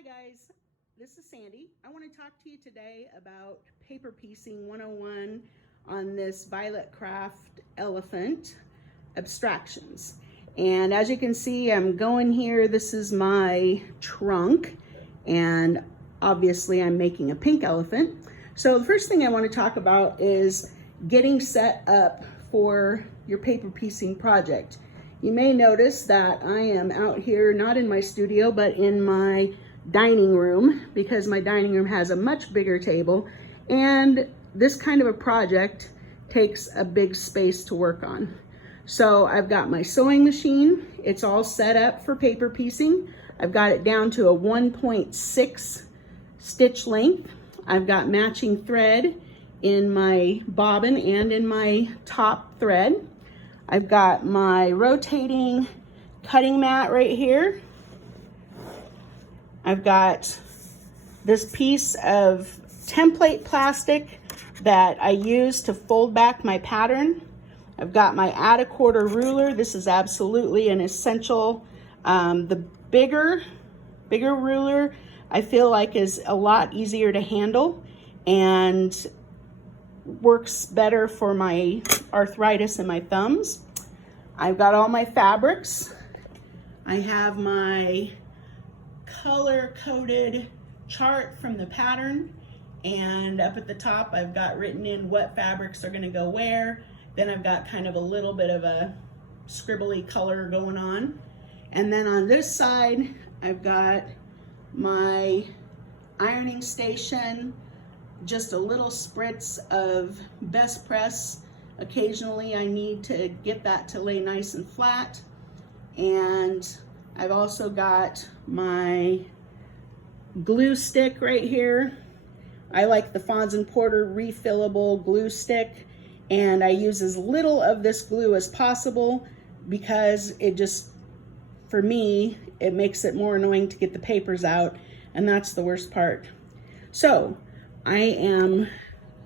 Hi guys, this is Sandy. I want to talk to you today about paper piecing 101 on this Violet Craft Elephant Abstractions. And as you can see, I'm going here. This is my trunk, and obviously I'm making a pink elephant. So the first thing I want to talk about is getting set up for your paper piecing project. You may notice that I am out here, not in my studio, but in my dining room, because my dining room has a much bigger table, and this kind of a project takes a big space to work on. So I've got my sewing machine. It's all set up for paper piecing. I've got it down to a 1.6 stitch length. I've got matching thread in my bobbin and in my top thread. I've got my rotating cutting mat right here. I've got this piece of template plastic that I use to fold back my pattern. I've got my add a quarter ruler. This is absolutely an essential. The bigger ruler I feel like is a lot easier to handle and works better for my arthritis in my thumbs. I've got all my fabrics. I have my color-coded chart from the pattern, and up at the top I've got written in what fabrics are going to go where. Then I've got kind of a little bit of a scribbly color going on. And then on this side I've got my ironing station, just a little spritz of Best Press. Occasionally I need to get that to lay nice and flat. And I've also got my glue stick right here. I like the Fons & Porter refillable glue stick, and I use as little of this glue as possible because it just, for me, it makes it more annoying to get the papers out, and that's the worst part. So I am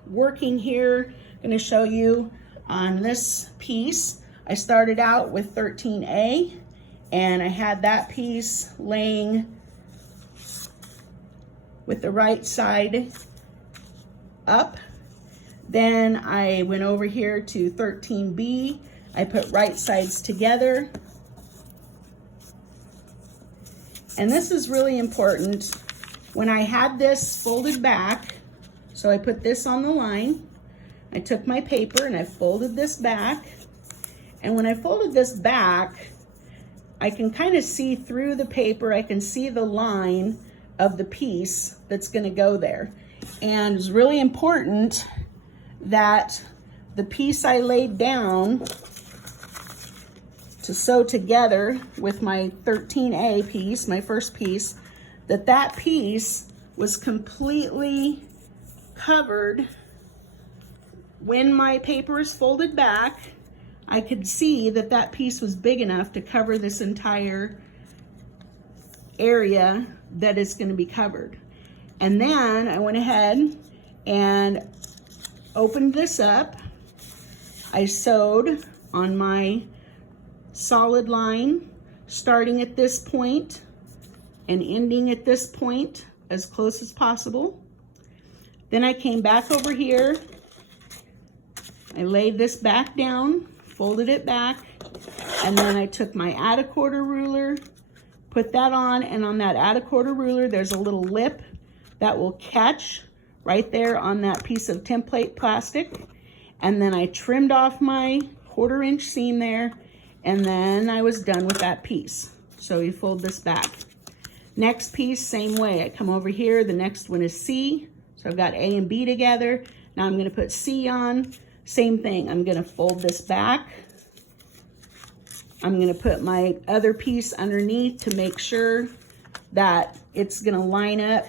working here. I'm going to show you on this piece. I started out with 13A, and I had that piece laying with the right side up. Then I went over here to 13B. I put right sides together. And this is really important. When I had this folded back, so I put this on the line, I took my paper and I folded this back. And when I folded this back, I can kind of see through the paper. I can see the line of the piece that's going to go there. And it's really important that the piece I laid down to sew together with my 13A piece, my first piece, that piece was completely covered. When my paper is folded back, I could see that piece was big enough to cover this entire area that is going to be covered. And then I went ahead and opened this up. I sewed on my solid line, starting at this point and ending at this point as close as possible. Then I came back over here. I laid this back down, folded it back, and then I took my add a quarter ruler, put that on, and on that add a quarter ruler there's a little lip that will catch right there on that piece of template plastic. And then I trimmed off my 1/4 inch seam there, and then I was done with that piece. So you fold this back. Next piece, same way. I come over here, the next one is C. So I've got A and B together. Now I'm going to put C on. Same thing, I'm going to fold this back. I'm going to put my other piece underneath to make sure that it's going to line up,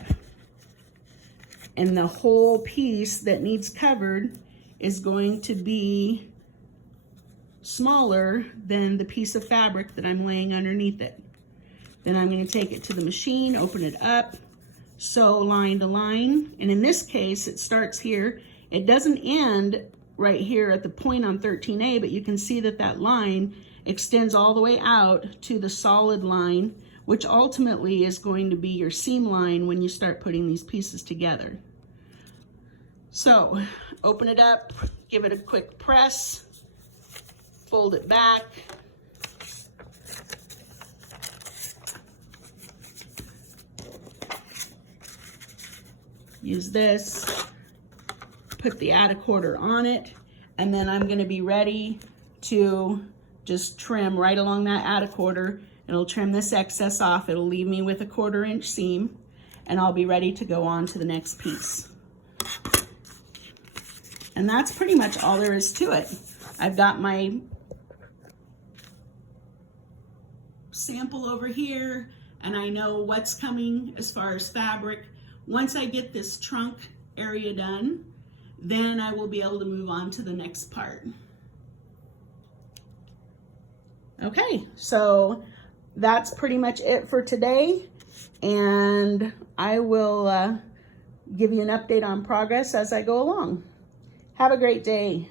and the whole piece that needs covered is going to be smaller than the piece of fabric that I'm laying underneath it. Then I'm going to take it to the machine, open it up, sew line to line, and in this case it starts here. It doesn't end right here at the point on 13A, but you can see that line extends all the way out to the solid line which ultimately is going to be your seam line when you start putting these pieces together. So open it up, give it a quick press, fold it back. Use this, put the add a quarter on it, and then I'm gonna be ready to just trim right along that add a quarter. It'll trim this excess off. It'll leave me with a 1/4 inch seam, and I'll be ready to go on to the next piece. And that's pretty much all there is to it. I've got my sample over here, and I know what's coming as far as fabric. Once I get this trunk area done, then I will be able to move on to the next part. Okay, so that's pretty much it for today, and I will give you an update on progress as I go along. Have a great day.